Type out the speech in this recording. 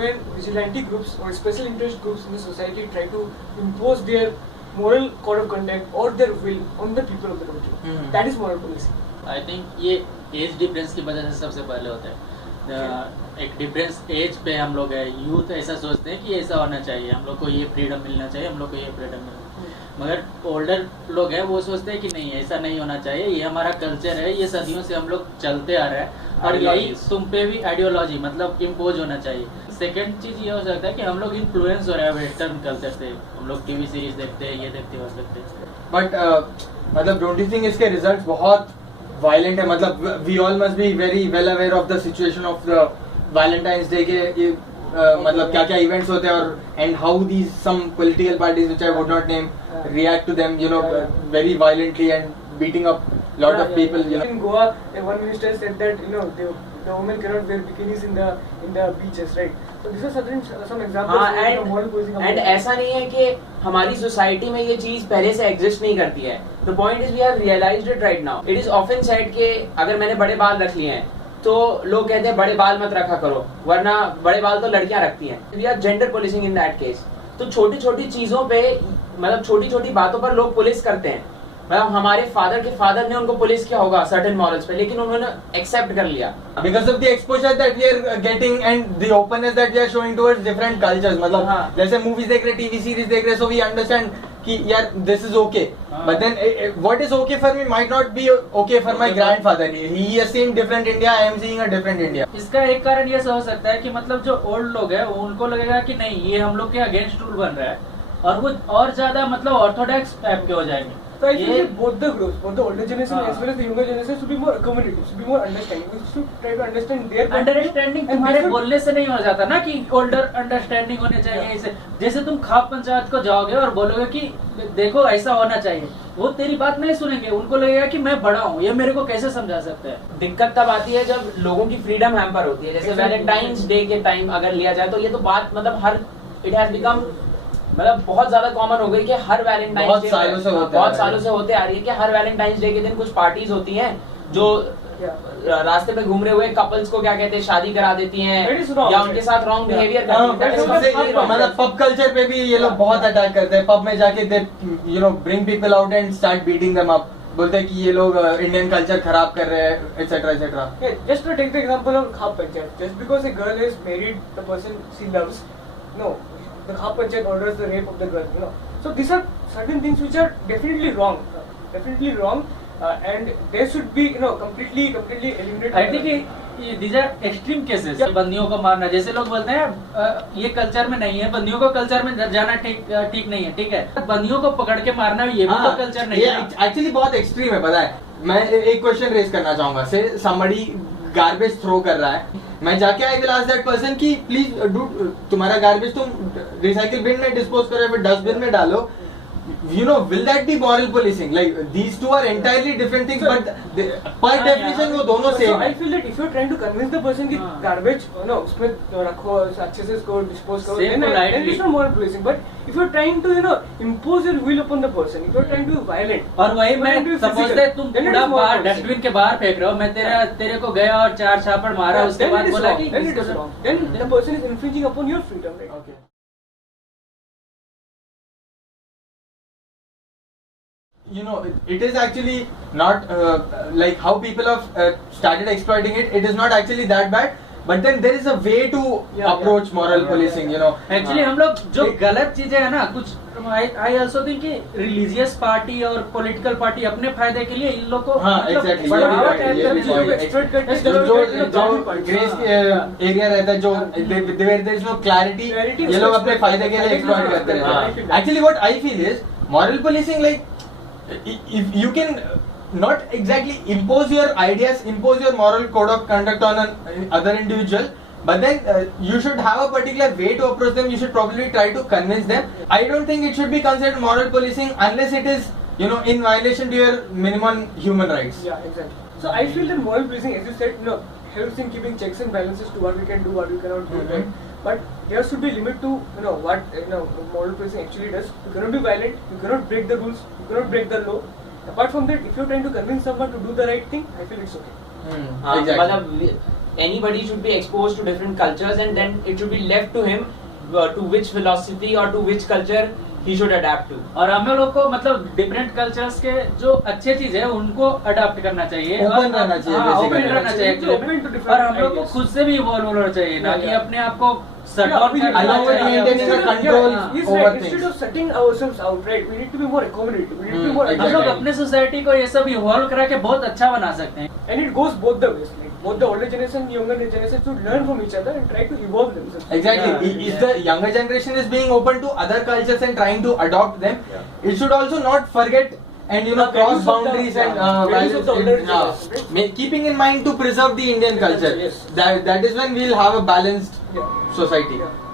when vigilante groups or special interest groups in the society try to impose their moral code of conduct or their will on the people of the country. That is moral policing. I think ये age difference की वजह से सबसे पहले होता है. एक difference as पे हम लोग है. यूथ ऐसा सोचते हैं कि ऐसा होना चाहिए, हम लोग को ये फ्रीडम मिलना चाहिए, हम लोग को ये फ्रीडम मिलना. मगर ओल्डर लोग हैं वो सोचते हैं कि नहीं ऐसा नहीं होना चाहिए, ये हमारा कल्चर है, ये सदियों से हम लोग चलते आ रहे हैं और यही तुम पे भी आइडियोलॉजी मतलब इम्पोज होना चाहिए. सेकेंड चीज ये हो सकता है कि हम लोग इन्फ्लुएंस हो रहे हैं वेस्टर्न कल्चर से. हम लोग टीवी सीरीज देखते हैं, ये देखते हैं, वो देखते हैं. बट मतलब डोंट यू थिंक इसके रिजल्ट्स बहुत वायलेंट है? मतलब we all must be very well aware of the situation of the Valentine's Day के मतलब क्या क्या इवेंट्स होते हैं और and how these some political parties which I would not name react to them, you know, very violently and beating up lot of people, you know. In Goa, one minister said that the women cannot wear bikinis in the beaches, right? So these are some examples of moral policing. And ऐसा नहीं है कि हमारी सोसाइटी में ये चीज पहले से एग्जिस्ट नहीं करती है. The point is we have realized it right now. It is often said कि अगर मैंने बड़े बाल रख लिए हैं तो लोग कहते हैं बड़े बाल मत रखा करो, वरना बड़े बाल तो लड़कियां रखती हैं. We are gender policing in that case. तो छोटी छोटी चीजों पे मतलब छोटी छोटी बातों पर लोग पुलिस करते हैं. मतलब हमारे फादर के फादर ने उनको पुलिस किया होगा सर्टेन मॉरल्स पे, लेकिन उन्होंने एक्सेप्ट कर लिया because of the exposure that we are getting and the openness that we are showing towards different cultures. मतलब जैसे मूवीज देख रहे, टीवी सीरीज देख रहे, so we understand कि यार this is okay, but then what is okay for me might not be okay for my grandfather. He has seen different India, I am seeing a different India. इसका एक कारण ये हो सकता है कि मतलब जो ओल्ड लोग हैं उनको लगेगा कि नहीं ये हम लोग के अगेंस्ट रूल बन रहा है और वो और ज्यादा मतलब ऑर्थोडॉक्स टाइप के हो जाएंगे. So I feel both the groups, both the older generation as well as the younger generation should be more accommodative, should be more understanding. We should try to understand their understanding तुम्हारे बोलने से नहीं हो जाता ना कि older understanding होने चाहिए. इसे जैसे तुम खाप पंचायत को जाओगे और बोलोगे कि देखो ऐसा होना चाहिए, वो तेरी बात नहीं सुनेंगे. उनको लगेगा कि मैं बड़ा हूँ, ये मेरे को कैसे समझा सकते हैं. दिक्कत तब आती है जब लोगों की फ्रीडम हैम्पर होती है. जैसे वैलेंटाइंस डे के टाइम अगर लिया जाए तो ये तो बात मतलब हर इट हैज बिकम मतलब बहुत ज्यादा कॉमन हो गई कि हर वैलेंटाइंस डे बहुत सालों से होते आ रही है कि हर वैलेंटाइंस डे के दिन कुछ पार्टीज होती हैं जो रास्ते पे घूम रहे हुए कपल्स को क्या कहते हैं शादी करा देती हैं या उनके साथ रॉन्ग बिहेवियर करती हैं. मतलब पब कल्चर पे भी ये लोग बहुत अटैक करते हैं. पब में जाके they you know bring people out and start beating them up. बोलते हैं कि ये लोग इंडियन कल्चर खराब कर रहे हैं etcetera etcetera. Just to take the example of Khap Panchayat, just because a girl is married the person she loves, no, the Khap Panchayat orders the rape of the girl, you know. So these are certain things which are definitely wrong, and they should be completely eliminated. I think these are extreme cases. बंदियों को मारना, जैसे लोग बोलते हैं ये कल्चर में नहीं है, बंदियों को कल्चर में जाना ठीक नहीं है. ठीक है, बंदियों को पकड़ के मारना ये भी तो कल्चर नहीं है. एक्चुअली बहुत एक्सट्रीम है. पता है मैं एक क्वेश्चन रेज करना चाहूंगा. से somebody गार्बेज थ्रो कर रहा है, मैं जाके I will ask that person कि प्लीज डू तुम्हारा गार्बेज तुम रिसाइकिल बिन में डिस्पोज करो या फिर डस्टबिन में डालो. You know, will that be moral policing? Like these two are entirely different things, but per definition वो दोनों same. So I feel that if you're trying to convince the person कि garbage उसमें रखो अच्छे से इसको dispose करो, then it's not moral policing. But if you're trying to impose your will upon the person, if you're trying to be violent, और वही मैं suppose that तुम कूड़ा बाहर डस्टबिन के बाहर फेंक रहे हो, मैं तेरे को गया और 4 छापड़ मारा, उसके बाद बोला कि then the person is infringing upon your freedom, right? Okay. You know, it is actually not like how people have started exploiting it. It is not actually that bad, but then there is a way to approach moral policing. You know, actually हम लोग जो गलत चीजें है ना कुछ I also think कि religious party और पॉलिटिकल पार्टी अपने फायदे के लिए इन लोग को जो ग्रेस एरिया रहता है जो देयर इज नो क्लैरिटी, ये लोग अपने फायदे के लिए एक्सप्लॉइट करते हैं. Actually what I feel is moral policing, like if you can not exactly impose your ideas, impose your moral code of conduct on an other individual, but then you should have a particular way to approach them. You should probably try to convince them. I don't think it should be considered moral policing unless it is in violation to your minimum human rights. Yeah, exactly. So I feel that moral policing, as you said, helps in keeping checks and balances to what we can do, what we cannot do, right? But there should be limit to what moral policing actually does. You cannot be violent, you cannot break the rules, you cannot break the law. Apart from that, if you're trying to convince someone to do the right thing, I feel it's okay. Exactly. मतलब anybody should be exposed to different cultures, and then it should be left to him to which philosophy or to which culture he should adapt to. और हम लोग को मतलब different cultures के जो अच्छे चीज है उनको अडॉप्ट करना चाहिए, Open रहना चाहिए, ओपन basically. रहना चाहिए actually Open to में। different और हम लोग को ideas. खुद से भी इवॉल्व होना चाहिए, ना कि Yeah. अपने आप को shut Yeah, down we- करना along with चाहिए। maintaining a Yeah, control he's over right. things. Instead of shutting ourselves out, right, we need to be more accommodative. We need to be more हम लोग Exactly. अपने सोसाइटी को ये सब इवॉल्व करा के बहुत अच्छा बना सकते हैं। And it goes both the ways. Like both the older generation and younger generation should learn from each other and try to evolve themselves. Exactly. Yeah. If the younger generation is being open to other cultures and trying to adopt them, Yeah. it should also not forget and The cross values of the- boundaries and values of the older values. generation, right? Keeping in mind to preserve the Indian culture. Yes. That is when we'll have a balanced Yeah. society. Yeah.